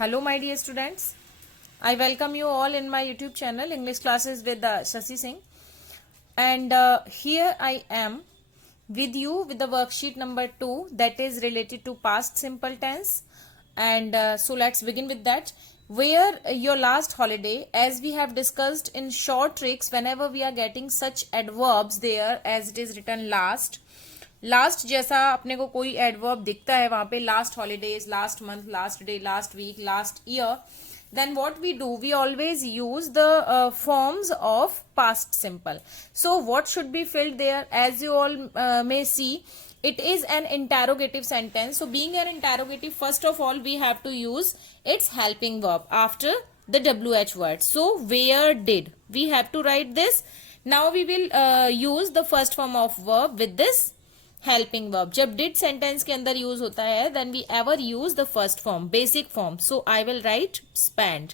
Hello, my dear students. I welcome you all in my YouTube channel, English Classes with Shashi Singh. And here I am with you with the worksheet number 2 that is related to past simple tense. And so let's begin with that. Where your last holiday, as we have discussed in short tricks, whenever we are getting such adverbs there as it is written last जैसा अपने को कोई adverb दिखता है वहां पे last holidays, last month, last day, last week, last year, then what we do, we always use the forms of past simple. So what should be filled there? As you all may see, it is an interrogative sentence. So being an interrogative, first of all we have to use its helping verb after the WH word. So where did, we have to write this. Now we will use the first form of verb with this helping verb. जब did sentence के अंदर use होता है then we ever use the first form, basic form. So I will write spend.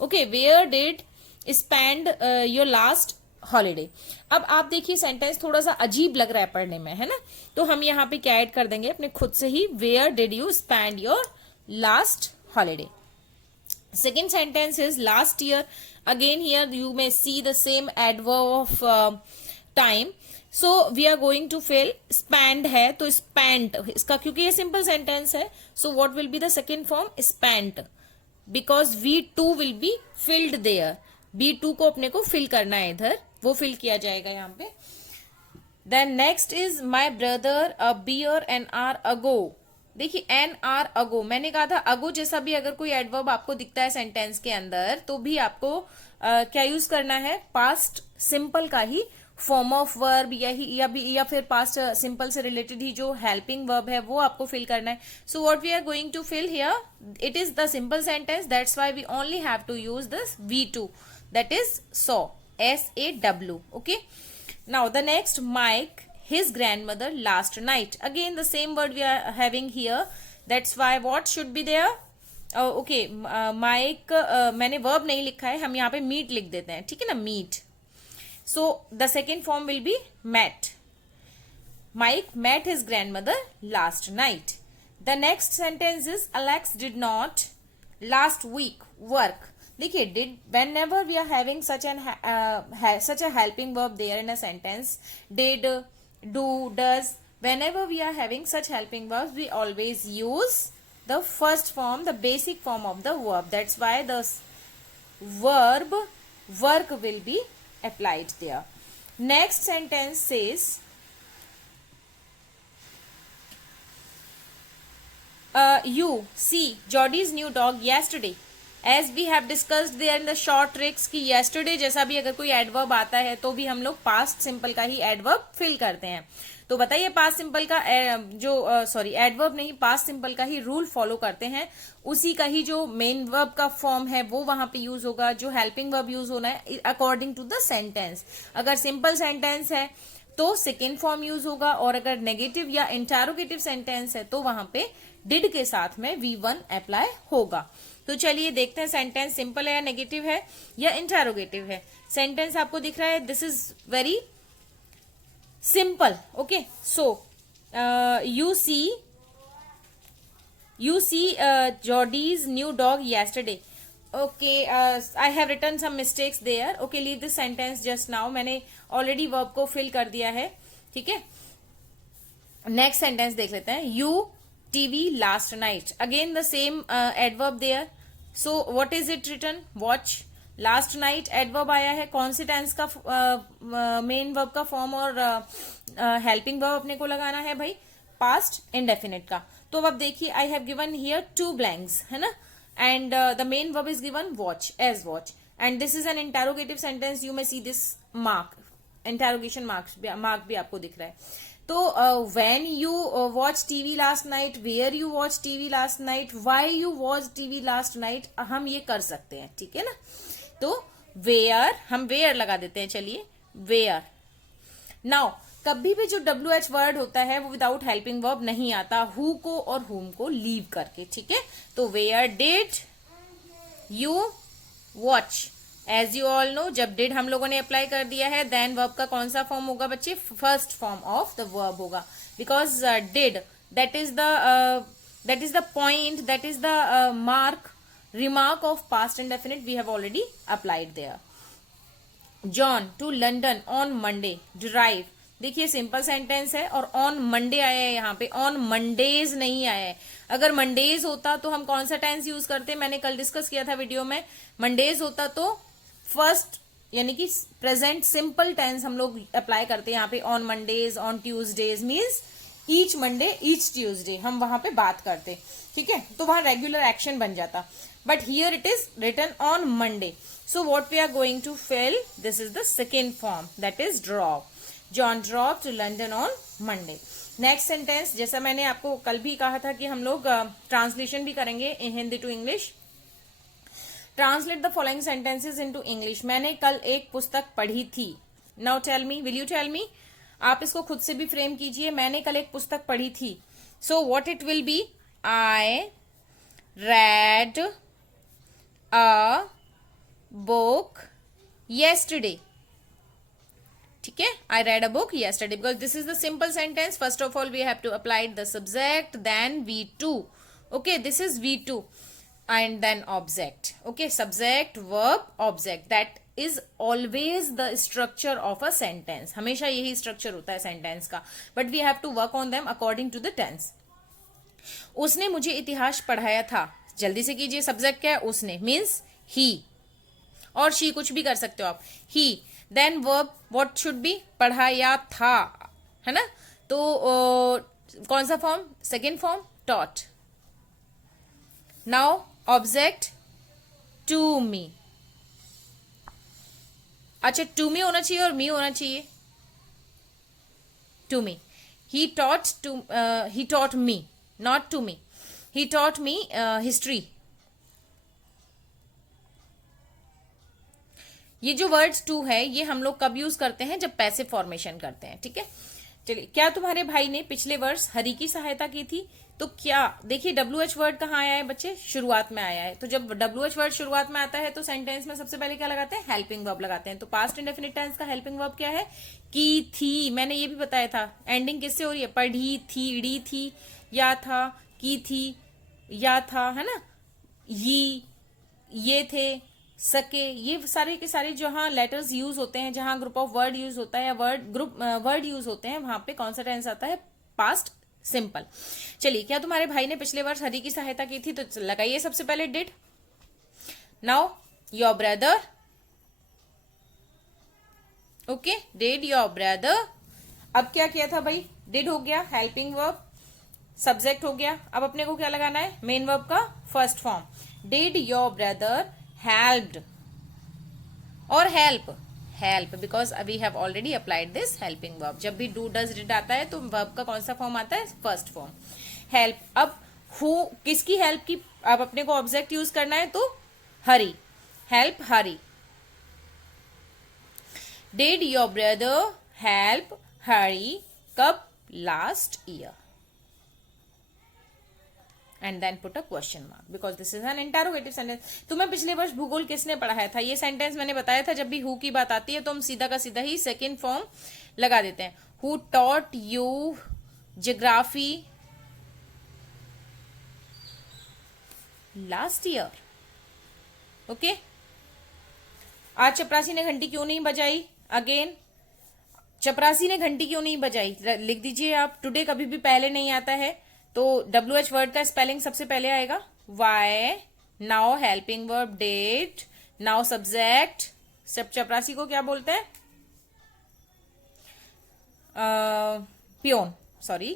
Okay, where did spend your last holiday. अब आप देखिए sentence थोड़ा सा अजीब लग रहा है पढ़ने में, है ना, तो हम यहाँ पे क्या ऐड कर देंगे अपने खुद से ही, where did you spend your last holiday. Second sentence is last year. Again here you may see the same adverb of time. So we are going to fill spend है तो spent इसका, क्योंकि ये simple sentence है. So what will be the second form? Spent, because V2 will be filled there. B2 को अपने को fill करना है इधर, वो fill किया जाएगा यहाँ पे. Then next is my brother a beer an hour ago. देखिए एन आर अगो, मैंने कहा था अगो जैसा भी अगर कोई एडवर्ब आपको दिखता है सेंटेंस के अंदर तो भी आपको क्या यूज करना है, पास्ट सिंपल का ही फॉर्म ऑफ वर्ब या फिर पास्ट सिंपल से रिलेटेड ही जो हेल्पिंग वर्ब है वो आपको फिल करना है. So what we are going to fill here, it is the simple sentence, that's why we only have to use this V2, that is saw, SAW. Okay, now the next, Mike his grandmother last night. Again the same word we are having here, that's why what should be there. Okay, Mike, मैंने verb नहीं लिखा है, हम यहाँ पे meet लिख देते हैं, ठीक है ना, meet. So the second form will be met. Mike met his grandmother last night. The next sentence is Alex did not last week work. देखिए did, whenever we are having such a helping verb there in a sentence, did, do, does, whenever we are having such helping verbs we always use the first form, the basic form of the verb. That's why the verb work will be applied there. Next sentence says you see Jodie's new dog yesterday. As we have discussed there in the short tricks कि yesterday जैसा भी अगर कोई adverb आता है तो भी हम लोग पास्ट सिंपल का ही एडवर्ब फिल करते हैं. तो बताइए पास्ट सिंपल का एडवर्ब नहीं, पास्ट सिंपल का ही रूल फॉलो करते हैं, उसी का ही जो मेन वर्ब का फॉर्म है वो वहां पे यूज होगा, जो हेल्पिंग वर्ब यूज होना है अकॉर्डिंग टू द सेंटेंस. अगर सिंपल सेंटेंस है तो सेकेंड फॉर्म यूज होगा, और अगर नेगेटिव या इंटरोगेटिव सेंटेंस है तो वहां पे डिड के साथ में V1 अप्लाई होगा. तो चलिए देखते हैं सेंटेंस सिंपल है या नेगेटिव है या इंटरोगेटिव है. सेंटेंस आपको दिख रहा है, this is very simple. Okay, so you see Jodie's new dog yesterday. Okay, I have written some mistakes there. Okay, leave this sentence just now. मैंने ऑलरेडी वर्ब को फिल कर दिया है, ठीक है. नेक्स्ट सेंटेंस देख लेते हैं. You TV last night. Again the same adverb there. So what is it written? Watch. Last night adverb आया है, कौन से टेंस का मेन वर्ब का फॉर्म और हेल्पिंग वर्ब अपने को लगाना है भाई, पास्ट इंडेफिनिट का. तो अब देखिए I have given here 2 blanks, है ना, and the main verb is given watch, as watch, and this is an interrogative sentence. You may see this mark, interrogation mark भी आपको दिख रहा है. तो when you watch TV last night, where you watch TV last night, why you watch TV last night, हम ये कर सकते हैं, ठीक है ना. तो where, हम where लगा देते हैं, चलिए where. नाउ कभी भी जो WH वर्ड होता है वो विदाउट हेल्पिंग वर्ब नहीं आता, who को और whom को लीव करके, ठीक है. तो where did you watch, as you all know जब डिड हम लोगों ने अप्लाई कर दिया है देन वर्ब का कौन सा फॉर्म होगा बच्चे, first form of the verb होगा, because did that is the point, that is the mark remark of past indefinite we have already applied there. John to London on Monday. Drive. देखिए simple sentence है और on Monday आया है, यहाँ पे on Mondays नहीं आया है. अगर मंडेज होता तो हम कौन सा टेंस यूज करते, मैंने कल डिस्कस किया था वीडियो में. मंडेज होता तो फर्स्ट यानी कि प्रेजेंट सिंपल टेंस हम लोग अप्लाई करते हैं यहाँ पे. On Mondays, on Tuesdays means each Monday, each Tuesday हम वहां पे बात करते. ठीक है, तो वहां रेगुलर एक्शन बन जाता. But here it is written on Monday. So what we are going to fill, this is the second form, that is drop. John drove to London on Monday. Next sentence, जैसा मैंने आपको कल भी कहा था कि हम लोग ट्रांसलेशन भी करेंगे in Hindi to English. Translate the following sentences into English. मैंने कल एक पुस्तक पढ़ी थी. Now tell me, will you tell me? आप इसको खुद से भी फ्रेम कीजिए. मैंने कल एक पुस्तक पढ़ी थी. So what it will be? I read a book yesterday. ठीक है, I read a book yesterday. Because this is the simple sentence, first of all we have to apply the subject, then V2. Okay, this is V2 and then object. Okay, subject, verb, object. That is always the structure of a sentence. हमेशा यही structure होता है sentence का. But we have to work on them according to the tense. उसने मुझे इतिहास पढ़ाया था. जल्दी से कीजिए. subject क्या है? उसने means he. और शी कुछ भी कर सकते हो आप. He. Then verb what should be? पढ़ाया था, है ना. तो कौन सा form? Second form, taught. Now object to me. अच्छा, टू मी होना चाहिए और मी होना चाहिए. To me. He taught me, not to me. He taught me history. ये जो वर्ड्स टू है ये हम लोग कब यूज करते हैं? जब पैसिव फॉर्मेशन करते हैं. ठीक है, चलिए. क्या तुम्हारे भाई ने पिछले वर्ष हरी की सहायता की थी? तो क्या, देखिए WH वर्ड कहाँ आया है बच्चे? शुरुआत में आया है. तो जब WH वर्ड शुरुआत में आता है तो सेंटेंस में सबसे पहले क्या लगाते हैं? हेल्पिंग वर्ब लगाते हैं. तो पास्ट इंडेफिनिट टेंस का हेल्पिंग वर्ब क्या है? की थी. मैंने ये भी बताया था. एंडिंग किससे हो रही है? पढ़ी थी, डी थी, या था, की थी, या था, है ना. ये थे, सके, ये सारे के सारे जहां लेटर्स यूज होते हैं, जहां ग्रुप ऑफ वर्ड यूज होता है या वर्ड यूज होते हैं, वहां पे कौन सा टेंस आता है? Past simple. चलिए, क्या तुम्हारे भाई ने पिछले वर्ष हरी की सहायता की थी? तो लगाइए सबसे पहले did. Now your brother. Okay, did your brother. अब क्या किया था भाई? डिड हो गया, हेल्पिंग वर्ब, सब्जेक्ट हो गया. अब अपने को क्या लगाना है? मेन वर्ब का first form. Did your brother helped और help because we have already applied this helping verb. जब भी do does did आता है तो verb का कौन सा फॉर्म आता है? First form. help. अब who किसकी help की? अब अपने को ऑब्जेक्ट यूज करना है तो हरी. help Hari. did your brother help हरी कब? last year. And then put a question mark because this is an interrogative sentence. तुम्हें पिछले वर्ष भूगोल किसने पढ़ाया था? ये सेंटेंस मैंने बताया था जब भी हु की बात आती है तो हम सीधा का सीधा ही सेकेंड फॉर्म लगा देते हैं. Who taught you geography last year. Okay. आज चपरासी ने घंटी क्यों नहीं बजाई? अगेन, चपरासी ने घंटी क्यों नहीं बजाई? लिख दीजिए आप. टुडे कभी भी पहले नहीं आता है तो WH वर्ड का स्पेलिंग सबसे पहले आएगा. Why. Now helping verb did. Now subject. सब चपरासी को क्या बोलते हैं? Peon. Sorry,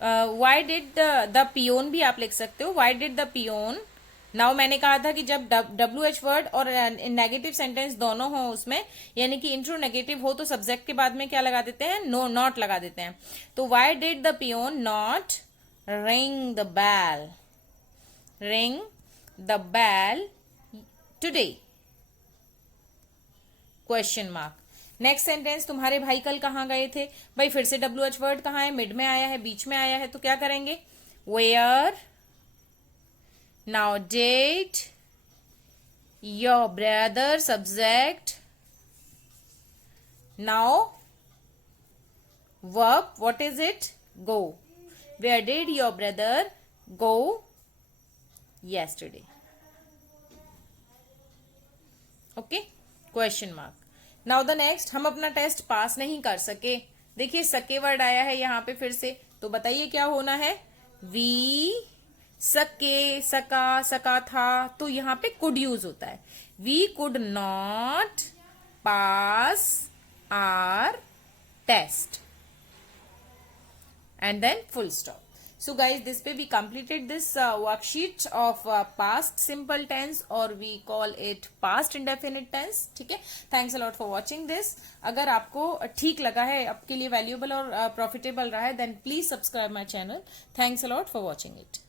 why did the peon भी आप लिख सकते हो. Why did the peon. Now मैंने कहा था कि जब WH वर्ड और नेगेटिव सेंटेंस दोनों हो उसमें, यानी कि इंट्रो नेगेटिव हो, तो सब्जेक्ट के बाद में क्या लगा देते हैं? नो, नॉट लगा देते हैं. तो why did the peon not ring the bell today? Question mark. Next sentence, तुम्हारे भाई कल कहाँ गए थे? भाई फिर से WH वर्ड कहाँ है? मिड में आया है, बीच में आया है, तो क्या करेंगे? where. Now did. Your brother subject. Now verb, what is it? go. Where did your brother go yesterday? Okay, question mark. Now the next, हम अपना टेस्ट पास नहीं कर सके। देखिए सके वर्ड आया है यहाँ पे फिर से, तो बताइए क्या होना है। वी सके, सका, सका था, तो यहाँ पे कुड यूज होता है। We could not pass our test and then full stop. So guys, this way we completed this worksheet of past simple tense, or we call it past indefinite tense. ठीक है, thanks a lot for watching this. अगर आपको ठीक लगा है, आपके लिए valuable और profitable रहा है, then please subscribe my channel. Thanks a lot for watching it.